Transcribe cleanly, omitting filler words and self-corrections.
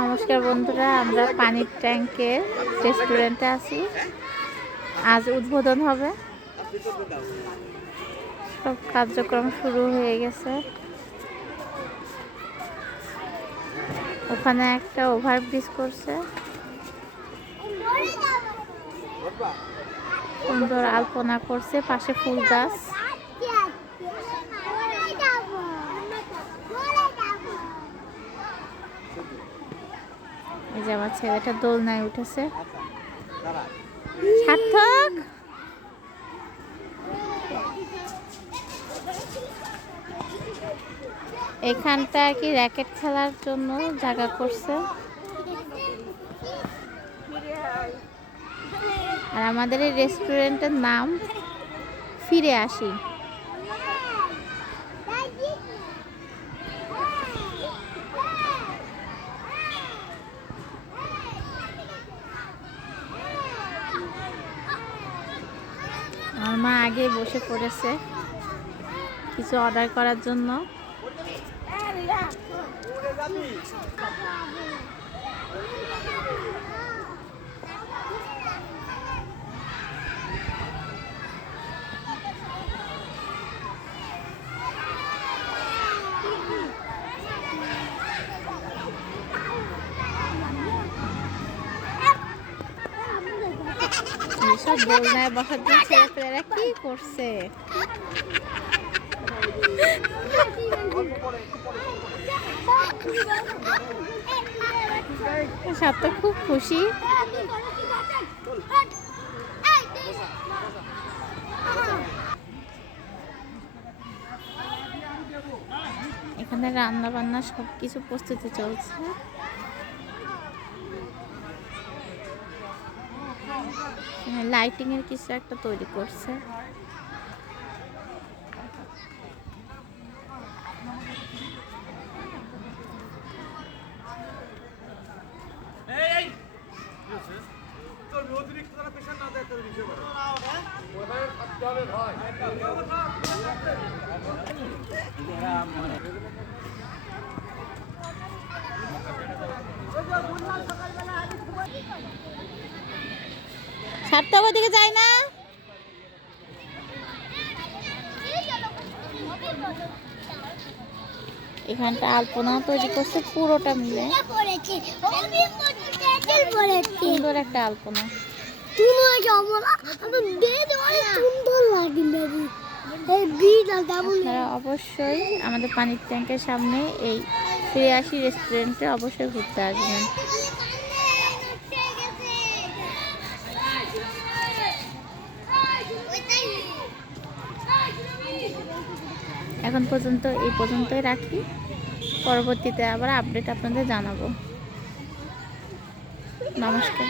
নমস্কার বন্ধুরা, আমরা পানির ট্যাঙ্কের রেস্টুরেন্টে আছি। আজ উদ্বোধন হবে, সব কার্যক্রম শুরু হয়ে গেছে। ওখানে একটা ওভারব্রিজ করছে, সুন্দর আলপনা করছে, পাশে ফুল গাছ। এই যে আমার ছেলেটা দোলনায় উঠেছে। সার্থক, এখানটা আর কি র্যাকেট খেলার জন্য জায়গা করছে। আর আমাদের এই রেস্টুরেন্টের নাম ফিরে আসি। আমার মা আগে বসে পড়েছে কিছু অর্ডার করার জন্য। সব দোলনায় বসার জন্য ছেলেপেলেরা কি করছে। সাথে খুব খুশি। এখানে রান্না বান্না সবকিছু প্রস্তুতি চলছে। লাইটিং এর কিছু একটা তৈরি করছে। সাতটা দিকে যায় না। এখানটা আলপনা তৈরি করছে পুরোটা মিলে, সুন্দর একটা আলপনা। আপনারা অবশ্যই আমাদের পানির ট্যাঙ্কের সামনে এই ফিরে আসি রেস্টুরেন্টে অবশ্যই ঘুরতে আসবেন। এখন পর্যন্ত এই পর্যন্তই রাখি, পরবর্তীতে আবার আপডেট আপনাদের জানাবো। নমস্কার।